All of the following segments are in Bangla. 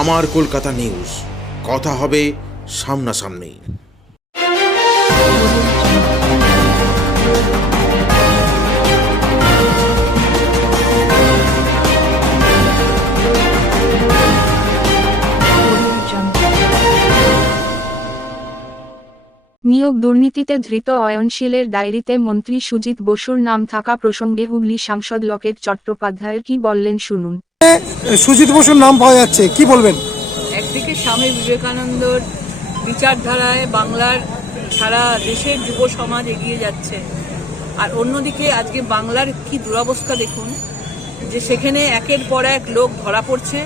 আমার কলকাতা নিউজ, কথা হবে সামনাসামনি। নিয়োগ দুর্নীতিতে ধৃত অয়নশীলের ডায়েরিতে মন্ত্রী সুজিত বসুর নাম থাকা প্রসঙ্গে হুগলি সাংসদ লকেট চট্টোপাধ্যায় কি বললেন শুনুন। সুজিত বসুর নাম পাওয়া যাচ্ছে, কি বলবেন? একদিকে স্বামী বিবেকানন্দর বিচারধারায় বাংলার সারা দেশের যুব সমাজ এগিয়ে যাচ্ছে, আর অন্যদিকে আজকে বাংলার কি দুরবস্থা দেখুন, যে সেখানে একের পর এক লোক ধরা পড়ছে।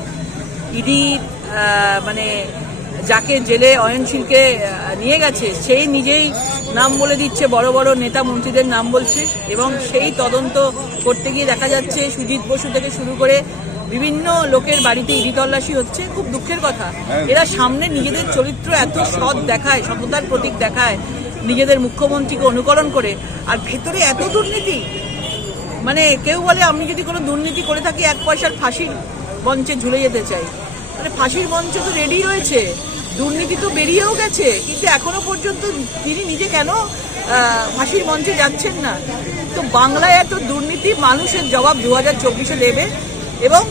ইডি মানে যাকে জেলে অয়নশীলকে নিয়ে গেছে সেই নিজেই নাম বলে দিচ্ছে, বড় বড় নেতা মন্ত্রীদের নাম বলছে, এবং সেই তদন্ত করতে গিয়ে দেখা যাচ্ছে সুজিত বসু থেকে শুরু করে বিভিন্ন লোকের বাড়িতে ইডি তল্লাশি হচ্ছে। খুব দুঃখের কথা, এরা সামনে নিজেদের চরিত্র এত সৎ দেখায়, সততার প্রতীক দেখায় নিজেদের মুখ্যমন্ত্রীকে অনুকরণ করে, আর ভেতরে এত দুর্নীতি। মানে কেউ বলে আমি যদি কোনো দুর্নীতি করে থাকি 1 পয়সার ফাঁসির মঞ্চে ঝুলে যেতে চাই। মানে ফাঁসির মঞ্চ তো রেডি রয়েছে, দুর্নীতি তো বেরিয়েও গেছে, কিন্তু এখনো পর্যন্ত তিনি নিজে কেন ফাঁসির মঞ্চে যাচ্ছেন না? তো বাংলায় এত দুর্নীতি, মানুষের জবাব 2024-এ দেবে। এবং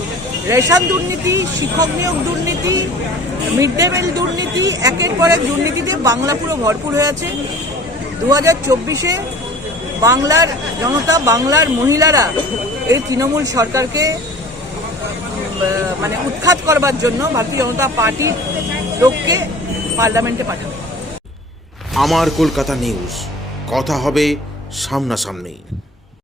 রেশন দুর্নীতি, শিক্ষক নিয়োগ দুর্নীতি, মিড ডে মিল দুর্নীতি, একের পর এক দুর্নীতিতে বাংলা পুরো ভরপুর হয়ে আছে। 2024-এ বাংলার জনতা, বাংলার মহিলারা এই তৃণমূল সরকারকে মানে উৎখাত করবার জন্য ভারতীয় জনতা পার্টির লোককে পার্লামেন্টে পাঠাবে। আমার কলকাতা নিউজ, কথা হবে সামনাসামনি।